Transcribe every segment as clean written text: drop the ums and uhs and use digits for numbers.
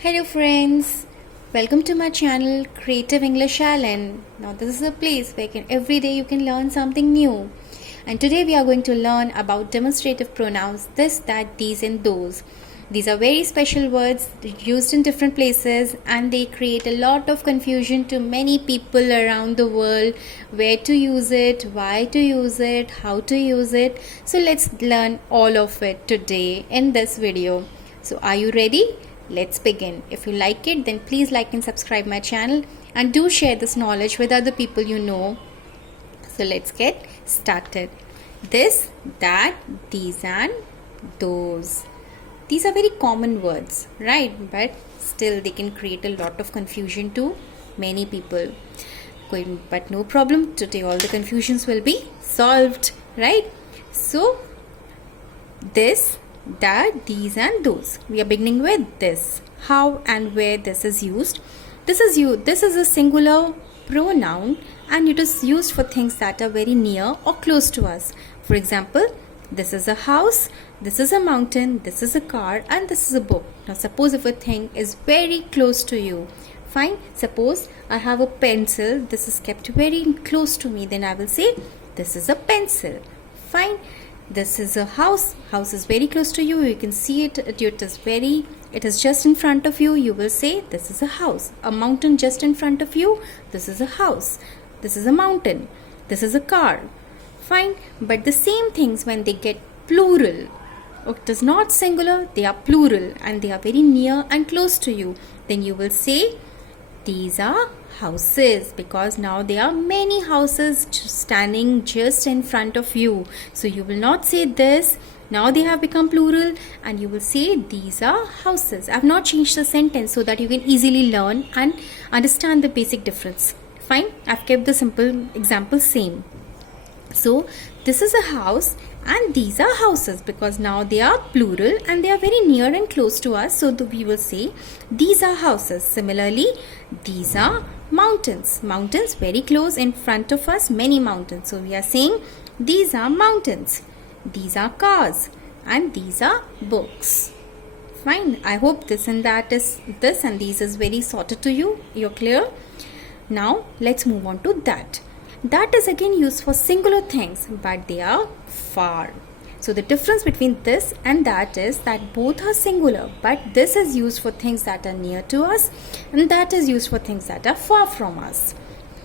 Hello friends, welcome to my channel Creative English Island. Now this is a place where every day you can learn something new. And today we are going to learn about demonstrative pronouns this, that, these and those. These are very special words used in different places and they create a lot of confusion to many people around the world. Where to use it, why to use it, how to use it. So let's learn all of it today in this video. So are you ready? Let's begin. If you like it, then please like and subscribe my channel and do share this knowledge with other people you know. So let's get started. This, that, these and those. These are very common words, right? But still they can create a lot of confusion to many people. But no problem, today all the confusions will be solved, right? So this, that, these and those. We are beginning with this. How and where this is used. This is a singular pronoun and it is used for things that are very near or close to us. For example, this is a house, this is a mountain, this is a car and this is a book. Now suppose if a thing is very close to you. Fine. Suppose I have a pencil. This is kept very close to me. Then I will say this is a pencil. Fine. This is a house. House is very close to you. You can see it. It is just in front of you. You will say this is a house. A mountain just in front of you. This is a house. This is a mountain. This is a car. Fine. But the same things when they get plural. It is not singular. They are plural and they are very near and close to you. Then you will say these are houses because now there are many houses standing just in front of you. So you will not say this. Now they have become plural and you will say these are houses. I have not changed the sentence so that you can easily learn and understand the basic difference. Fine. I have kept the simple example same. So this is a house and these are houses because now they are plural and they are very near and close to us. So we will say these are houses. Similarly, these are mountains. Mountains very close in front of us, many mountains. So we are saying these are mountains. These are cars and these are books. Fine. I hope this and that is this and these is very sorted to you. You're clear? Now let's move on to that. That is again used for singular things, but they are far. So the difference between this and that is that both are singular, but this is used for things that are near to us and that is used for things that are far from us.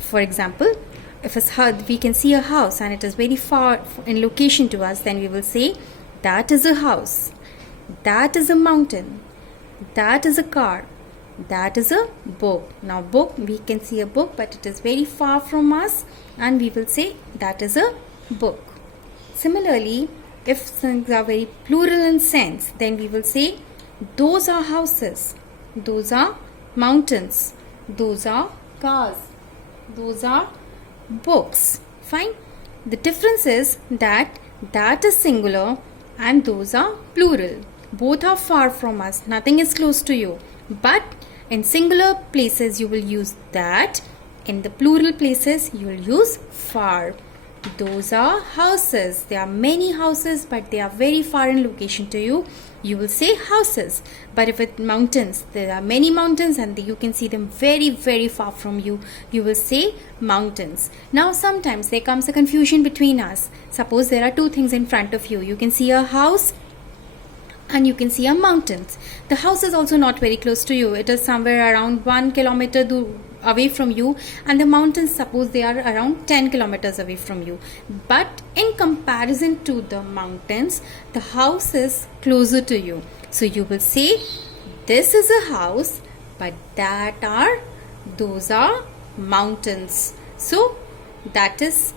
For example, if we can see a house and it is very far in location to us, then we will say that is a house, that is a mountain, that is a car, that is a book. Now book, we can see a book but it is very far from us and we will say that is a book. Similarly, if things are very plural in sense, then we will say those are houses, those are mountains, those are cars, those are books. Fine. The difference is that is singular and those are plural. Both are far from us. Nothing is close to you. But in singular places you will use that. In the plural places you will use far. Those are houses. There are many houses but they are very far in location to you. You will say houses. But if it's mountains, there are many mountains and you can see them very, very far from you. You will say mountains. Now sometimes there comes a confusion between us. Suppose there are two things in front of you. You can see a house and you can see a mountain. The house is also not very close to you. It is somewhere around 1 kilometer away from you and the mountains, suppose they are around 10 kilometers away from you. But in comparison to the mountains, the house is closer to you. So you will say this is a house but those are mountains. So that is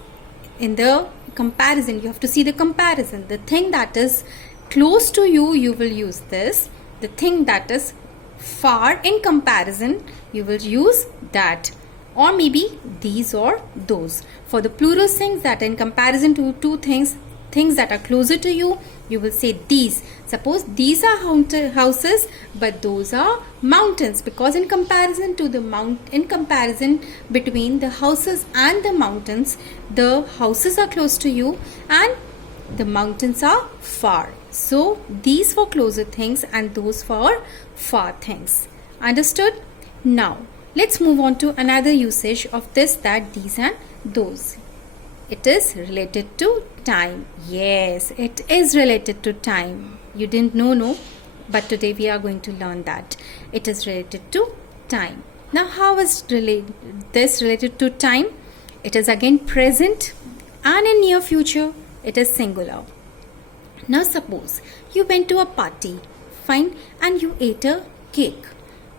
in the comparison. You have to see the comparison. The thing that is close to you, you will use this. The thing that is far in comparison, you will use that. Or maybe these or those. For the plural things that in comparison to two things that are closer to you, you will say these. Suppose these are houses but those are mountains because in comparison between the houses and the mountains, the houses are close to you and the mountains are far. So these for closer things and those for far things. Understood? Now, let's move on to another usage of this, that, these and those. It is related to time. Yes, it is related to time. You didn't know, no? But today we are going to learn that. It is related to time. Now, how is this related to time? It is again present, and in near future, it is singular. Now, suppose you went to a party, fine, and you ate a cake.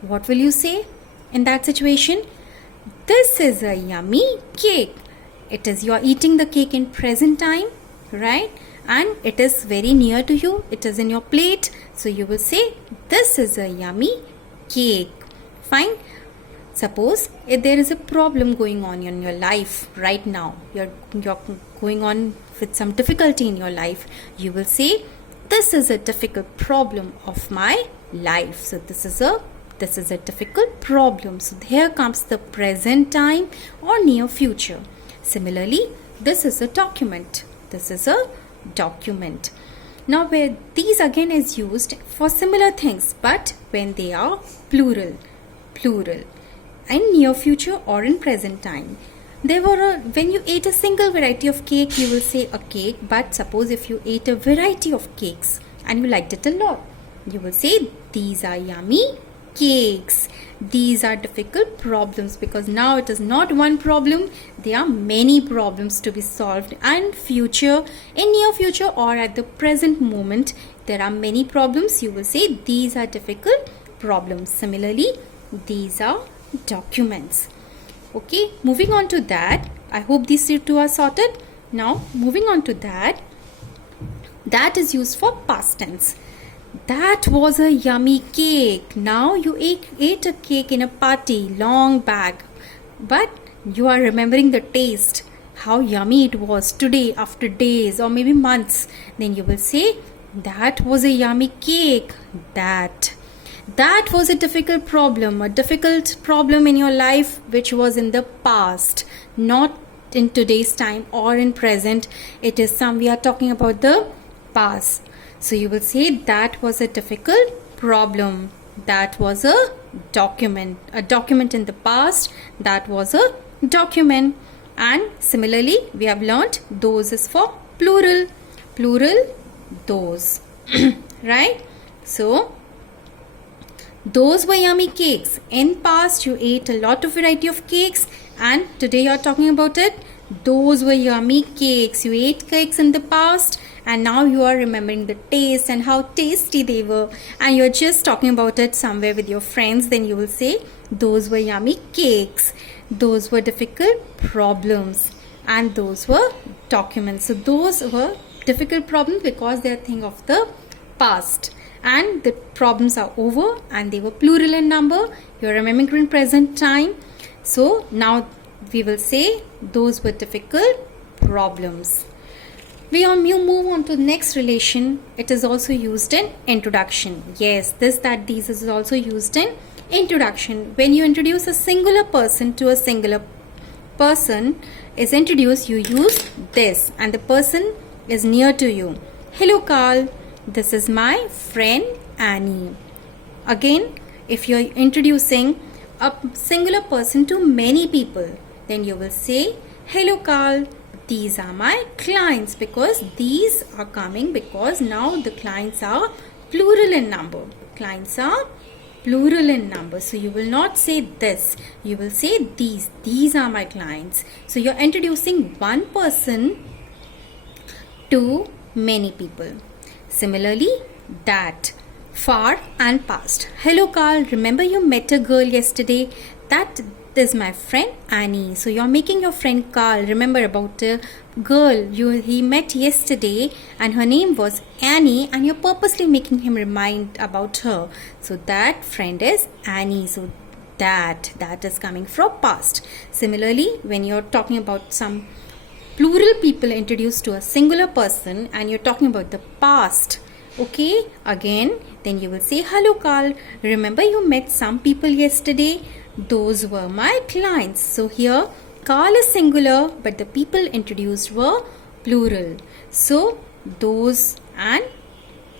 What will you say in that situation? This is a yummy cake. It is, you are eating the cake in present time, right? And it is very near to you. It is in your plate. So you will say, this is a yummy cake. Fine. Suppose if there is a problem going on in your life right now, you're going on with some difficulty in your life, you will say, this is a difficult problem of my life. So this is a difficult problem. So here comes the present time or near future. Similarly, this is a document. This is a document. Now, where these again is used for similar things, but when they are plural, in near future or in present time. When you ate a single variety of cake, you will say a cake. But suppose if you ate a variety of cakes and you liked it a lot, you will say, these are yummy cakes. These are difficult problems, because now it is not one problem, there are many problems to be solved, and in near future or at the present moment there are many problems. You will say, these are difficult problems. Similarly, these are documents. Okay, moving on to that, I hope these two are sorted. Now moving on to that is used for past tense. That was a yummy cake. Now you ate a cake in a party long back, but you are remembering the taste, how yummy it was today after days or maybe months. Then you will say, that was a yummy cake. That was a difficult problem in your life which was in the past, not in today's time or in present. It is we are talking about the past. So you will say, that was a difficult problem. That was a document in the past. That was a document. And similarly, we have learnt those is for plural, those. Right? So those were yummy cakes. In past, you ate a lot of variety of cakes, and today you are talking about it. Those were yummy cakes. You ate cakes in the past, and now you are remembering the taste and how tasty they were, and you're just talking about it somewhere with your friends. Then you will say, those were yummy cakes. Those were difficult problems, and those were documents. So those were difficult problems because they are thing of the past, and the problems are over, and they were plural in number. You're remembering present time. So now we will say, those were difficult problems. We move on to the next relation. It is also used in introduction. Yes, this, that, these is also used in introduction. When you introduce a singular person to a singular person is introduced, you use this, and the person is near to you. Hello, Carl. This is my friend Annie. Again, if you are introducing a singular person to many people, then you will say, hello, Carl. These are my clients, because these are coming because now the clients are plural in number. Clients are plural in number. So you will not say this. You will say these. These are my clients. So you're introducing one person to many people. Similarly, that, far and past. Hello, Carl. Remember you met a girl yesterday? That is my friend Annie. So you're making your friend Carl remember about a girl he met yesterday, and her name was Annie, and you're purposely making him remind about her. So that friend is Annie. So that is coming from past. Similarly, when you're talking about some plural people introduced to a singular person and you're talking about the past, okay, again, then you will say, hello, Carl. Remember you met some people yesterday? Those were my clients. So here Carl is singular, but the people introduced were plural. So those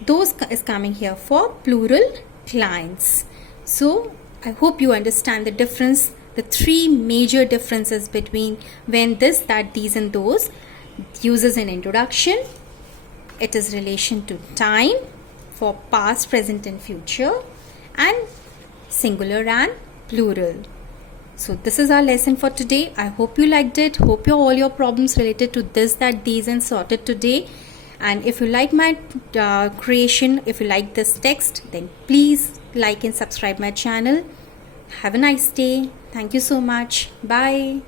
is coming here for plural clients. So I hope you understand the difference, the three major differences between when this, that, these and those uses an introduction. It is relation to time for past, present and future, and singular and plural. So this is our lesson for today. I hope you liked it. Hope all your problems related to this, that, these and sorted today. And if you like my creation, if you like this text, then please like and subscribe my channel. Have a nice day. Thank you so much. Bye.